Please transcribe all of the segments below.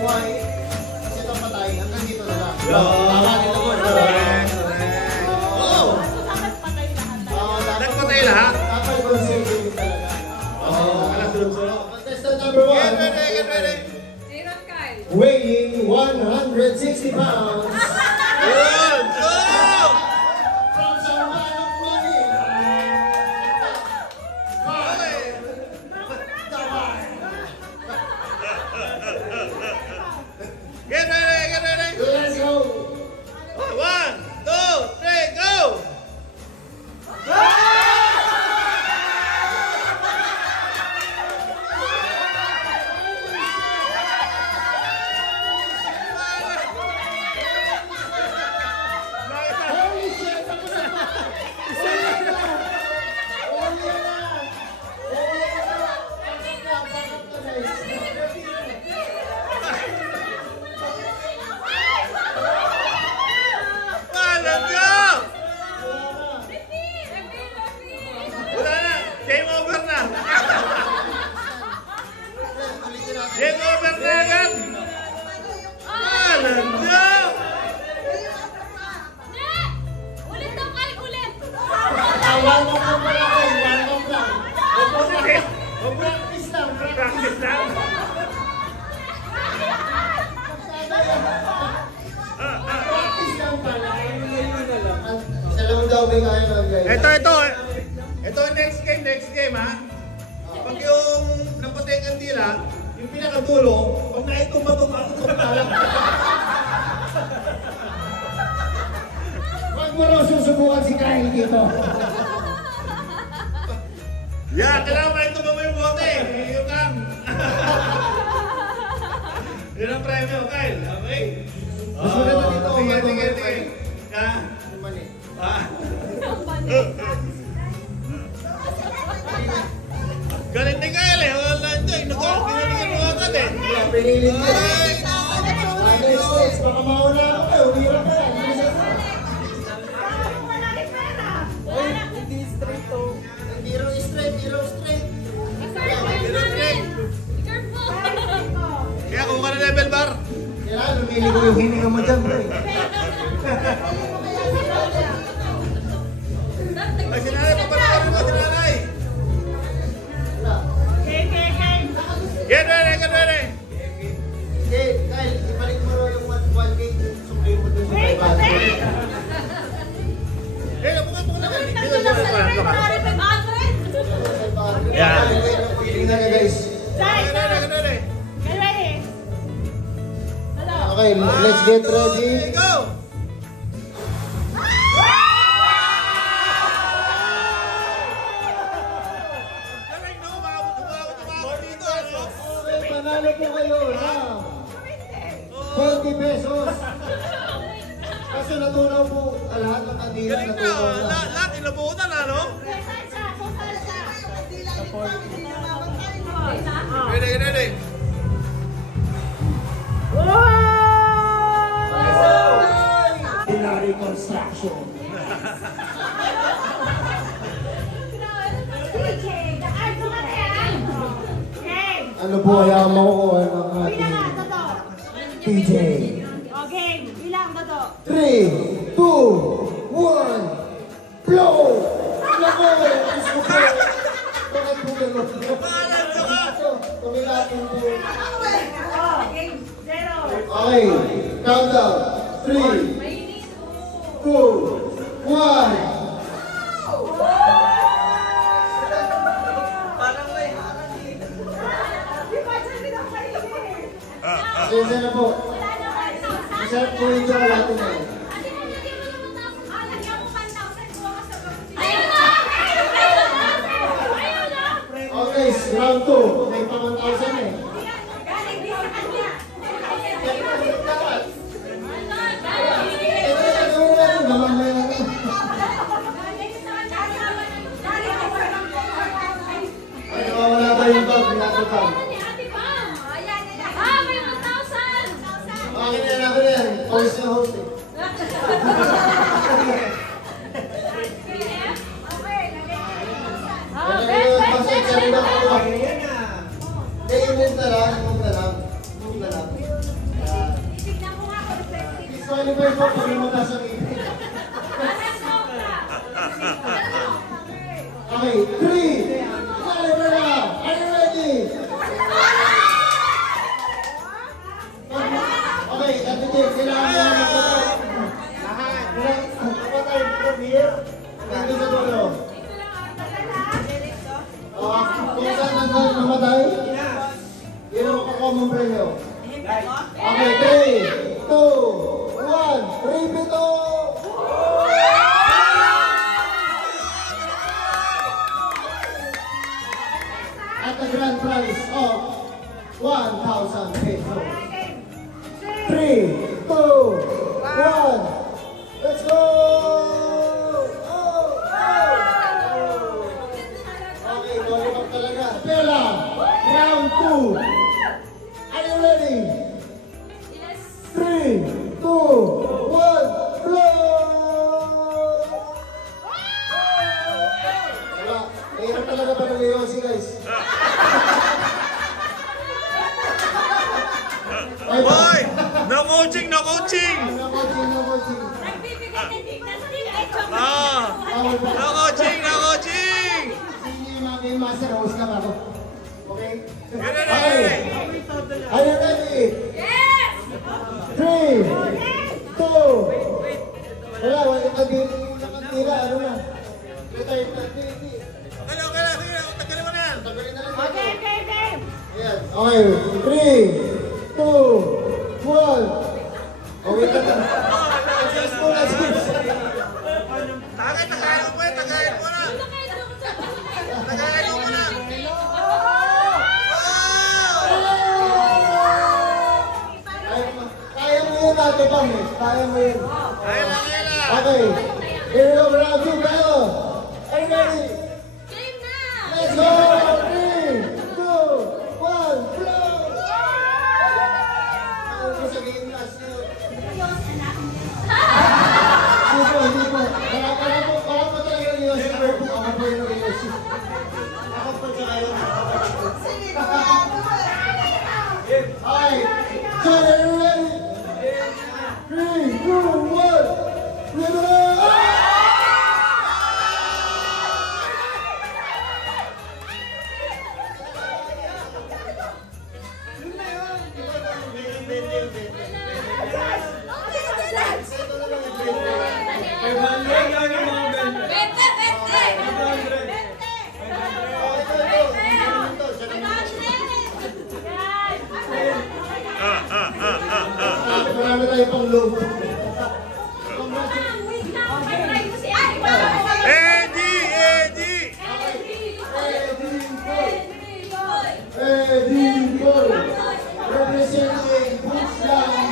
Why? Kasi itong patay, hanggang dito na lang. Tama nila po. Oo! Nagpatay lahat? Dapat conservative talaga. Sunod-sunod. Contestant number 1. Get ready. Weighing 160 pounds. Good! Go! From Sarmanang Manila. Get ready. Let's go. 1, 2, 3, go! Holy shit! Tapos na ba? Let's go! Wala na. Game over na. Game over na agad. Let's go! Practice lang. Isa lang daw may kaya ng guys. Ito next game ha. Pag yung napatay ang dila, yung pinakadulo, pag naitumba-tumba, lang. Huwag mo raw susubukan si Kyle dito. Yeah, kailangan maitumba mo yung bote. Yung kang. Yun ang premyo, Kyle. Okay? Mas maganda dito kung Sige. Ha? Mali. Galing ni Kyle eh. Wala dyan. Pinalingan mo agad eh. Pinilit ko. Ay, Next, baka mauna ako kayo. Hirap na yan. Hindi raw straight. Kaya kung ka na level bar. Kailangan lumili ko yung hininga mo dyan, bro. Ay, sinanay, papanarin mo, sinanay. Get ready. Hindi, Kyle, ibalik mo raw yung 1K. Sukli mo dun sa 500. Buka na kayo. Dito siya buka. Yeah. Tingnan na guys. Ready. Okay, let's get ready. Go! Galing no, umabot dito. Okay, panalo po kayo na 40 pesos. Kasi natunaw po lahat ng kandila. Galing na, lahat inabutan na, no? Ready. Binary construction. Ano po kaya makukuha ng ating PJ? Okay, bilang ba to? 3, 2, 1, blow! Nako! Diyos ko po! Bakit po gano'n? Tumilapin po. Okay, 0. Okay, countdown. 3, 2, 1. Sensya na po. Masarap po yung chocolate na yun. Okay, round 2. May pa 1,000 eh. Ay, nawawala ba yung bag? Pinapatang. Akin na yan. Host na host eh. price mo pag lumabas ang ipin. Okay, 3. Timer na! Are you ready? Okay, Kapitid, kailangan mo magpatay. Magpatay from here. Dito sa dulo. Kung saan nandun namatay, yun ang makakomong premyo. Okay, 3, 2, 1, repeat o! At the grand prize of 1,000 pesos. 3, 2, 1, let's go! Okay, balik up talaga. Pela, round 2. Are you ready? 3, 2, 1, blow! Wala, mahirap talaga pa nag-iossi guys. Boy! No coaching, no coaching! No coaching, no coaching. Ah! No coaching, no coaching! Sino yung mga game master? Host lang ako. Okay? Ready, Okay. ready! Are you ready? Yes! 3, 2, wala, nakatira, ano na? Retire na, hindi. Okay lang, okay lang, sige lang, tagalin mo na yan! Tagalin na lang. Okay, game! Ayan. Okay, 3, 2, 1. Okay na na. Let's go, let's go. Tagayin mo yan, tagayin mo na! Tagayin mo na! Kaya mo yun natin, Pam. Kaya mo yun. Kaya lang, kaya lang! Okay. Here we go, round 2, kayo. Are you ready? Game na! Let's go! 3, 2, 1, blow! Ano sa game last yun? Hindi po. Wala po talaga yung Yossi. Ako po yung Yossi. Ako po sa kayo. Okay. So, are you ready? 3, 2, 1. Blow! Marami tayo pang low. Eddie! Eddie! Eddie Boy! Representing Bushland.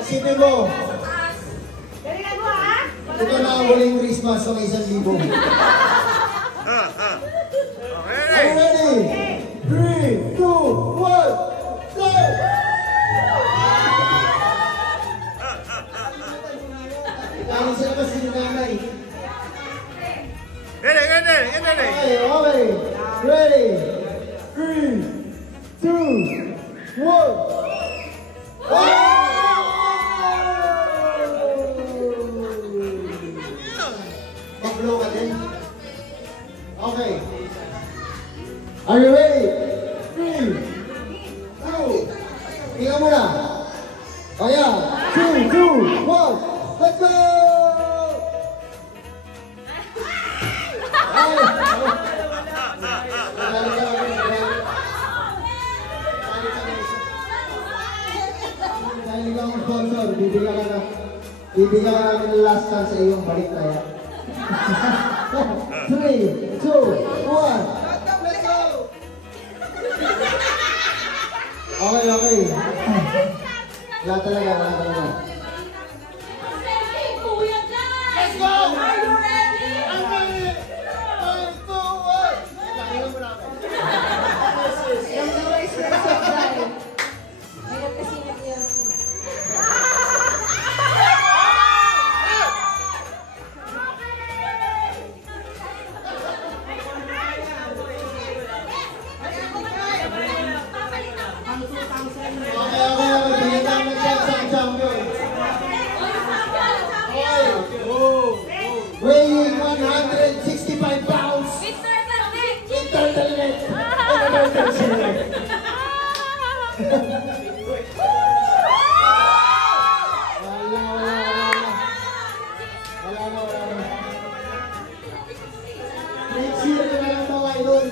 Isipin mo, Galingan mo, ha? ito na ang huling Christmas sa 1,000. Are you ready? 3, 2, 1, go! Lagi sila pa sinanay. Ready, ready, ready! Okay, okay. Ready? 3, 2, 1. Mag-blow ka din. Okay. Are you ready? 3, 2, tingnan mo na. Kaya, 3, 2, 1, let's go! Ay! Dahil ikaw ang sponsor, bibigyan ka namin ng last chance sa iyong balik kaya. 3, 2, 1. Okay, okay. Wala talaga, wala talaga. Let's go! Are you ready? I'm ready! 5, 2, 1. Kailangan mo namin. Bigyan namin ng chance ang champion. Okay. Weighing 165 pounds. With turtleneck. Wala na. Next year na lang daw ay doon.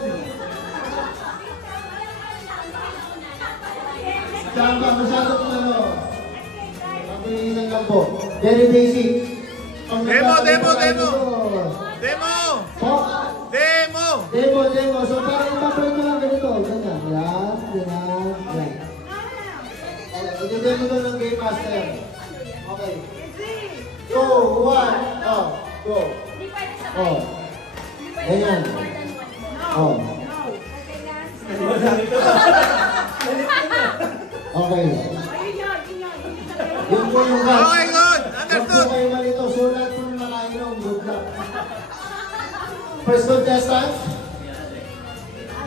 Chamba, masyado kung ano. Pag-iisang lang po. Very basic. Demo. So parang ipapalad mo lang ganito. Ganyan. Yan. Okay, i-demo doon ng Game Master. Okay. 2, 1, go. Ganyan. Okay. Yun po yung guys. Okay, good. Huwag Understood. po kayo malito. So lahat po nung nakainom, good luck. First contestant.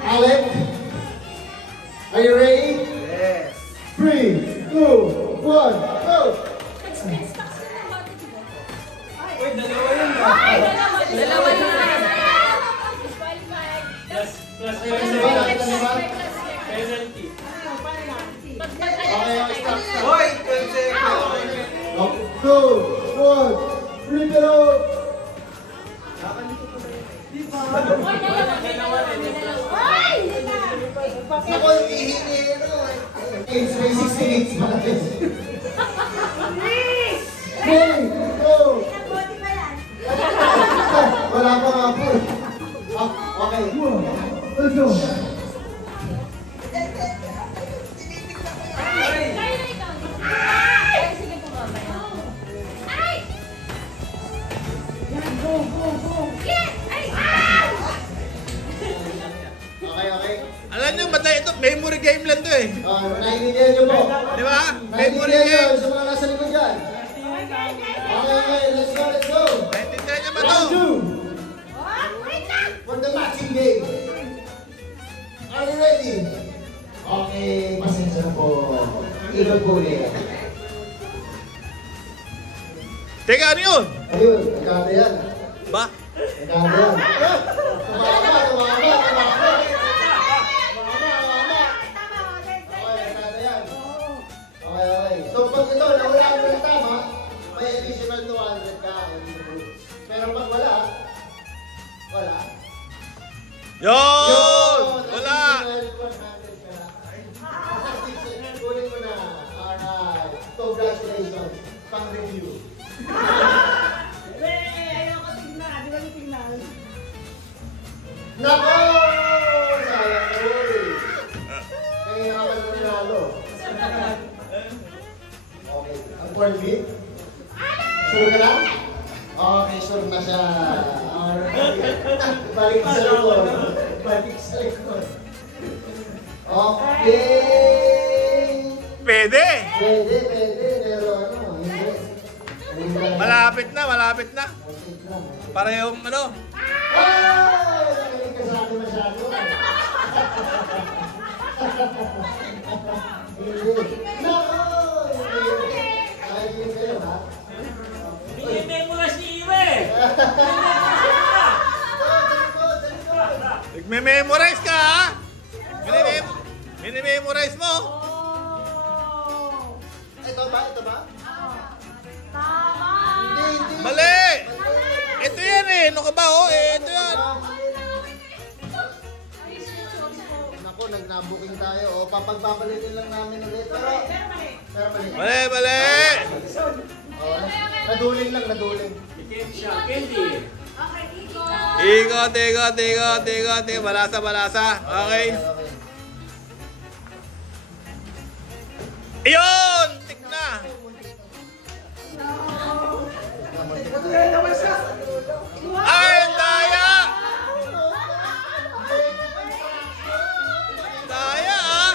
Alec. Are you ready? Yes. 3, 2, 1, go! Uy, dalawa yun ah. Dalawa na. Penalty. Okay, stop. Uy, consent. 2, 1, flip it out! Ako yung ihili ito. It's 60 minutes. Hey, go! Wala pa nga po. Okay. Let's go. Okay. Alam nyo, ba't na ito? Memory game lang to eh. Naiintindihan nyo po. Di ba? Memory Naiintindihan nyo game. sa mga nasa likod dyan. Okay, let's go. Naintindihan niya ba to? Round 2 for the matching game. Are you ready? Okay, pasensya na po. Ikot po ulit. Teka, ano yun? Ayun, nagkada yan. Ba? Nagkada yan. Tumama. Okay. So pag ito, nawala mo ng tama, may additional 200 ka. Pero pag wala. Yun! Wala! Additional 100 ka na. Kunin mo na. Alright. Congratulations. Pang-review. Nako! Sayang uy. Kaya ka man nanalo. Okay. Ang corned beef? Sure ka lang? Okay, sure na siya. Alright. Balik sa likod. Okay. Pwede! Pwede. Pero ano, hindi. Malapit na. Malapit lang. Para yung ano. Ay! Nagaling ka sa akin masyado. Hindi. Nako! Ayun kayo, ha? Memorize ni Iwe. Nagme-memorize ka ha? Mini-memorize mo. Ito ba? Tama. Hindi. Mali! Ito yan eh. Ano ka ba oh? Ito yan. Nako, nag-booking tayo. O, papagpapalitin lang namin ulit. Pero mali. Mali! O, naduling. Candy. Ikot. Balasa. Okay. Ayun! Tik na! Ay, daya! Daya ah!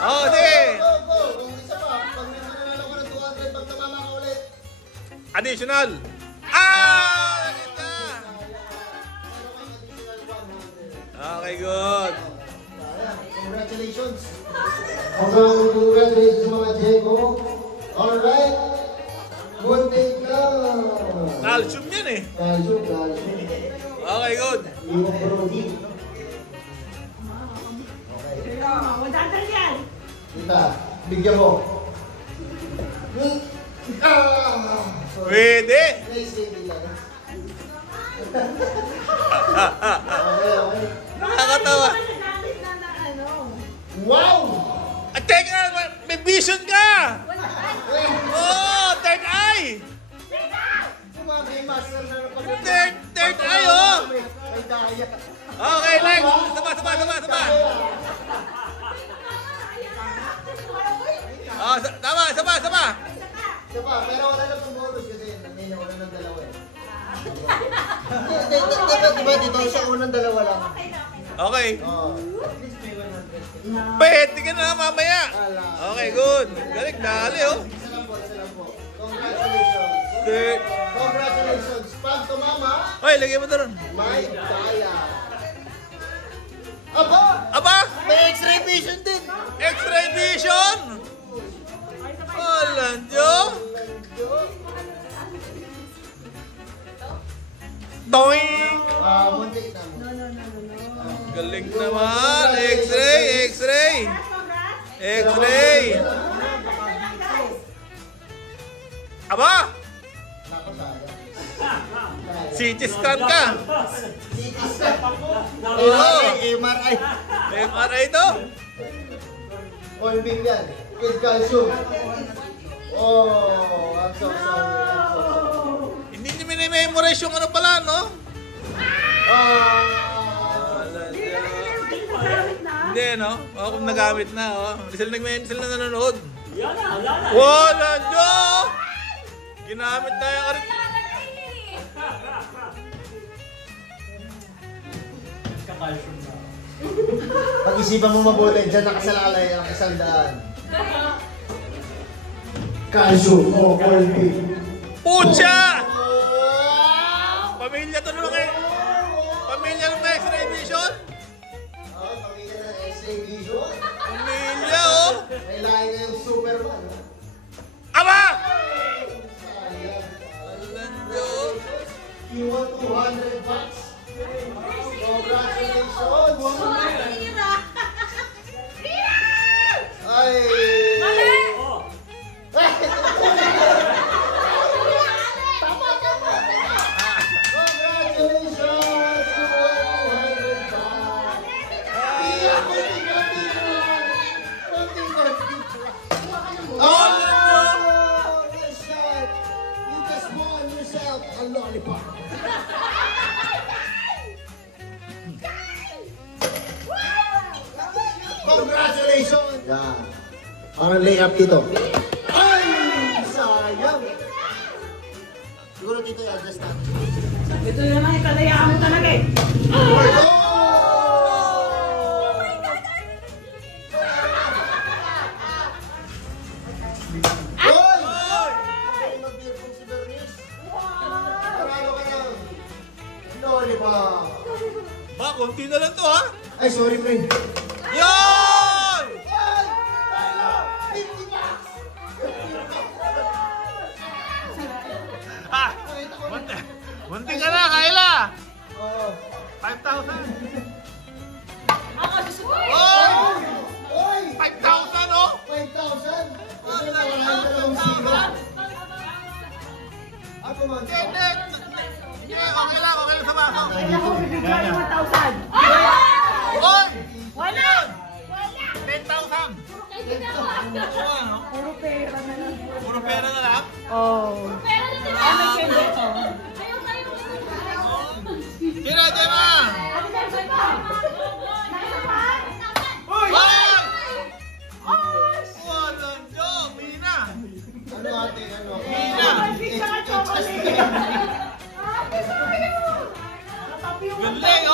Oh, sige! Kung isa pa, pag may mananalo ko ng 200, pag tumama ka ulit. Additional! Ah! Congratulations mga Diego. Alright. Muntik ka. Calcium yan eh. Calcium. Okay, good. Limang protein. Kita, bigyan mo. Sorry. Pwede. Nice baby lang. Okay. Nakakatawa. Wow! At teka, may vision ka! Oh, third eye! Yung mga game master na Third eye, oh! May daya. Okay, next! Saba. Oh, tama, saba. Isa pa, pero wala na pong bonus kasi naninauna ng dalawa eh. Diba dito sa unang dalawa lang? Okay. Oh. Pwede ka na mamaya. Ala. Okay, good. Galing, dali, oh. Isa lang po. Congratulations. Third. Congratulations. Pag tumama, Hoy, lagay mo doon. may daya. Aba! Aba! May X-ray vision din! X-ray vision! Alanjo! Doink! Muntik na mo. Galing naman! X-ray! Aba! Nako, sayang. CT scan ka! Oo. MRI. MRI to! All big yan. With calcium. Oh, I'm so sorry. Hindi niyo minimemorize yung ano pala, no? Hindi, no? O, kung nagamit na, oh. Hindi sila nanonood. Wala nyo! Ginamit na yung karit. Kakalsyon na. Pag-isipan mo mabuti, dyan nakasalalay ang 100. Calcium o all big. Pucha! Pamilya to naman kayo. Pamilya ng X-ray vision? Pamilya ng X-ray vision. Pamilya, oh! May lahi na yung Superman. Aba! Sayang. Alanjo! You want 200 bucks? Congratulations! Ay! Oh! Congratulations! You want 200 bucks! Oh! Yes, sir! You just won yourself a lollipop! Congratulations! Yeah. Parang layup dito. Ay! Sayang! Siguro dito i-adjust natin. Ito naman yung kalayaan mo talaga eh. Oh! Oy! Ay, mag-beer pong si Bernice. Paralo ka lang. Lollipop. Ba, konti na lang to, ha? Ay, sorry, friend. Yon! Ay! Hello! 50 bucks! Ah! Munti ka na, Kayla! Oo. 5,000! Oy! Oy! 5,000, oh! 5,000! Ano na, wala na lang zero. Ako man. Hindi, okay lang sa baso. Kaya ko bibigyan yung 1,000. Oy! Wala! 10,000! Ano? Puro pera na lang. Puro pera na lang? Oh. Ay, may change ito. Sino, Gemma? Oy! Walang job! Mina! Ano ate, ano? Galing,